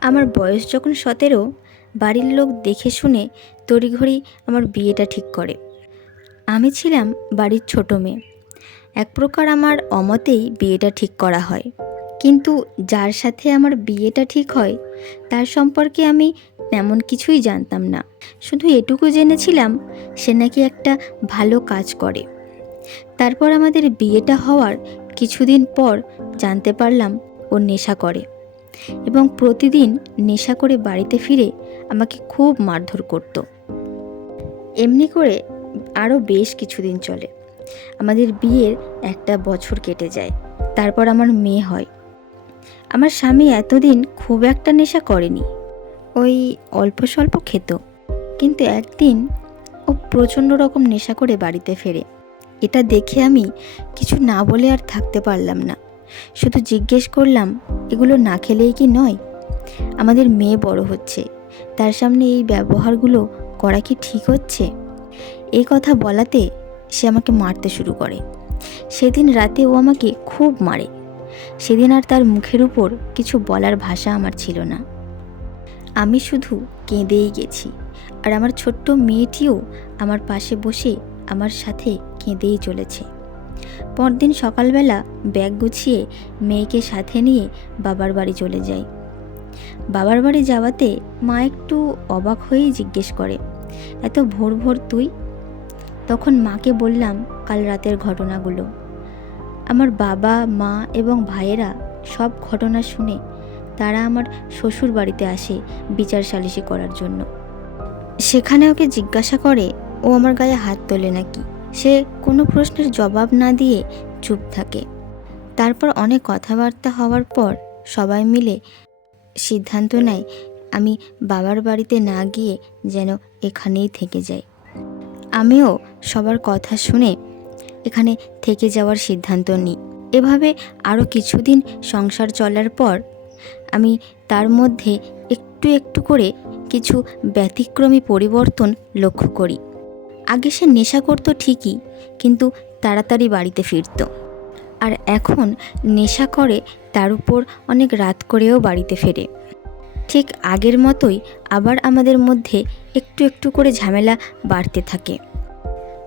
আমার বয়স যখন সতেরো, বাড়ির লোক দেখে শুনে তড়িঘড়ি আমার বিয়েটা ঠিক করে। আমি ছিলাম বাড়ির ছোট মেয়ে। এক প্রকার আমার অমতেই বিয়েটা ঠিক করা হয়। কিন্তু যার সাথে আমার বিয়েটা ঠিক হয়, তার সম্পর্কে আমি তেমন কিছুই জানতাম না। শুধু এটুকু জেনেছিলাম, সে নাকি একটা ভালো কাজ করে। তারপর আমাদের বিয়েটা হওয়ার কিছুদিন পর জানতে পারলাম ও নেশা করে। এবং প্রতিদিন নেশা করে বাড়িতে ফিরে আমাকে খুব মারধর করত। এমনি করে আরও বেশ কিছুদিন চলে। আমাদের বিয়ের একটা বছর কেটে যায়। তারপর আমার মেয়ে হয়। আমার স্বামী এতদিন খুব একটা নেশা করেনি। ওই অল্প স্বল্প খেত। কিন্তু একদিন ও প্রচণ্ড রকম নেশা করে বাড়িতে ফেরে। এটা দেখে আমি কিছু না বলে আর থাকতে পারলাম না। শুধু জিজ্ঞেস করলাম এগুলো না খেলেই কি নয়? আমাদের মেয়ে বড় হচ্ছে। তার সামনে এই ব্যবহারগুলো করা কি ঠিক হচ্ছে? এই কথা বলাতে সে আমাকে মারতে শুরু করে। সেদিন রাতে ও আমাকে খুব মারে। সেদিন আর তার মুখের উপর কিছু বলার ভাষা আমার ছিল না। আমি শুধু কেঁদেই গেছি। আর আমার ছোট্ট মেয়েটিও আমার পাশে বসে আমার সাথে কেঁদেই চলেছে। পরদিন সকালবেলা ব্যাগ গুছিয়ে মেয়েকে সাথে নিয়ে বাবার বাড়ি চলে যাই বাবার বাড়ি যাওয়াতে মা একটু অবাক হয়েই জিজ্ঞেস করে, এত ভোর ভোর তুই? তখন মাকে বললাম, কাল রাতের ঘটনাগুলো। আমার বাবা, মা এবং ভাইয়েরা সব ঘটনা শুনে তারা আমার শ্বশুর বাড়িতে আসে বিচার সালিশি করার জন্য। সেখানে ওকে জিজ্ঞাসা করে, ও আমার গায়ে হাত তোলে নাকি? সে কোনো প্রশ্নের জবাব না দিয়ে চুপ থাকে। তারপর অনেক কথাবার্তা হওয়ার পর সবাই মিলে সিদ্ধান্ত নেয়, আমি বাবার বাড়িতে না গিয়ে যেন এখানেই থেকে যাই। আমিও সবার কথা শুনে এখানে থেকে যাওয়ার সিদ্ধান্ত নিই। এভাবে আরও কিছুদিন সংসার চলার পর আমি তার মধ্যে একটু একটু করে কিছু ব্যতিক্রমী পরিবর্তন লক্ষ্য করি। আগে সে নেশা করতো ঠিকই, কিন্তু তাড়াতাড়ি বাড়িতে ফিরতো। আর এখন নেশা করে, তার উপর অনেক রাত করেও বাড়িতে ফেরে। ঠিক আগের মতোই আবার আমাদের মধ্যে একটু একটু করে ঝামেলা বাড়তে থাকে।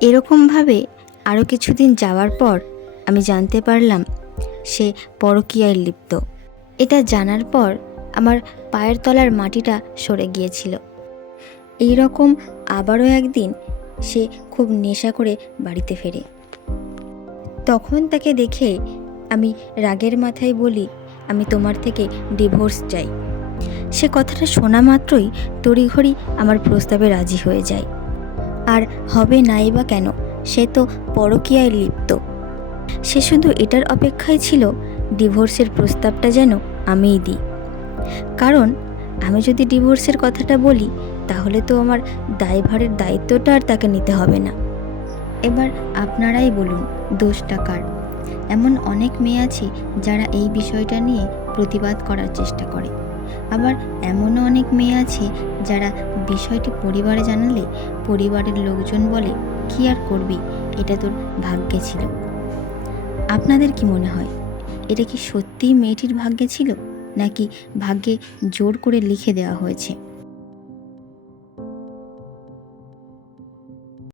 এরকমভাবে আরও কিছুদিন যাওয়ার পর আমি জানতে পারলাম, সে পরকীয়ায় লিপ্ত। এটা জানার পর আমার পায়ের তলার মাটিটা সরে গিয়েছিল। এই রকম আবারও একদিন সে খুব নেশা করে বাড়িতে ফেরে। তখন তাকে দেখে আমি রাগের মাথায় বলি, আমি তোমার থেকে ডিভোর্স চাই। সে কথাটা শোনা মাত্রই তড়িঘড়ি আমার প্রস্তাবে রাজি হয়ে যায়। আর হবে নাই বা কেন? সে তো পরকীয়ায় লিপ্ত। সে শুধু এটার অপেক্ষায় ছিল, ডিভোর্সের প্রস্তাবটা যেন আমিই দিই। কারণ আমি যদি ডিভোর্সের কথাটা বলি তাহলে তো আমার দায়ভারের দায়িত্বটা আর তাকে নিতে হবে না। এবার আপনারাই বলুন, দোষটা কার? এমন অনেক মেয়ে আছে যারা এই বিষয়টা নিয়ে প্রতিবাদ করার চেষ্টা করে। আবার এমনও অনেক মেয়ে আছে যারা বিষয়টি পরিবারে জানালে পরিবারের লোকজন বলে, কি আর করবি? এটা তোর ভাগ্যে ছিল। আপনাদের কি মনে হয়? এটা কি সত্যিই মেয়েটির ভাগ্যে ছিল? নাকি ভাগ্যে জোর করে লিখে দেওয়া হয়েছে?